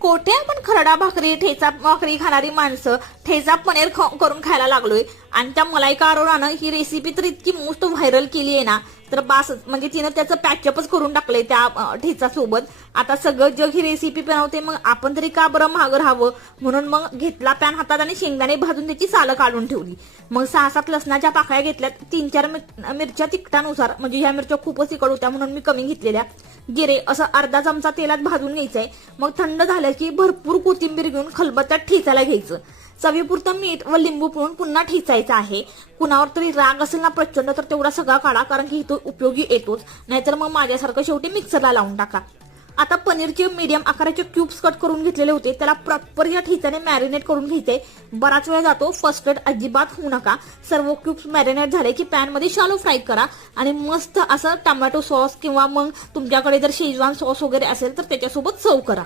कोठे आपण खरडा भाकरी ठेचा भाकरी खाणारी माणसं ठेचा पनीर करून खायला लागलोय. आणि त्या मलायका अरोरानं ही रेसिपी तर इतकी मोस्ट व्हायरल केली आहे ना, तर बास. म्हणजे तिनं त्याचं पॅचअपच करून टाकलंय त्या ठेचा सोबत. आता सगळं जग ही रेसिपी बनवते, मग आपण तरी का बरं महाग राहावं. म्हणून मग घेतला पॅन हातात आणि शेंगदाणे भाजून त्याची सालं काढून ठेवली. मग 6-7 लसणाच्या पाकळ्या घेतल्यात, 3-4 मिरच्या तिखटानुसार, म्हणजे ह्या मिरच्या खूपच तिखट होत्या म्हणून मी कमी घेतलेल्या. जिरे असं अर्धा चमचा तेलात भाजून घ्यायचंय. मग थंड झालं की भरपूर कोथिंबीर घेऊन खलबत्त्यात ठेचायला घ्यायचं. चवीपुरतं मीठ व लिंबू पिळून पुन्हा ठेचायचं आहे. कुणावर तरी राग असेल ना प्रचंड तर तेवढा सगळा काढा, कारण की इथं उपयोगी येतोच. नाहीतर मग माझ्यासारखं शेवटी मिक्सरला लावून टाका. आता पनीरचे मीडियम आकाराचे क्यूब्स कट करून घेतलेले होते, त्याला प्रॉपर या ठेचाने मॅरिनेट करून घ्यायचे. बराच वेळ जातो, फर्स्टेड अजिबात होऊ नका. सर्व क्यूब्स मॅरिनेट झाले की पॅन मध्ये शालो फ्राय करा आणि मस्त असं टोमॅटो सॉस किंवा मग तुमच्याकडे जर शेजवान सॉस वगैरे असेल तर त्याच्यासोबत सर्व करा.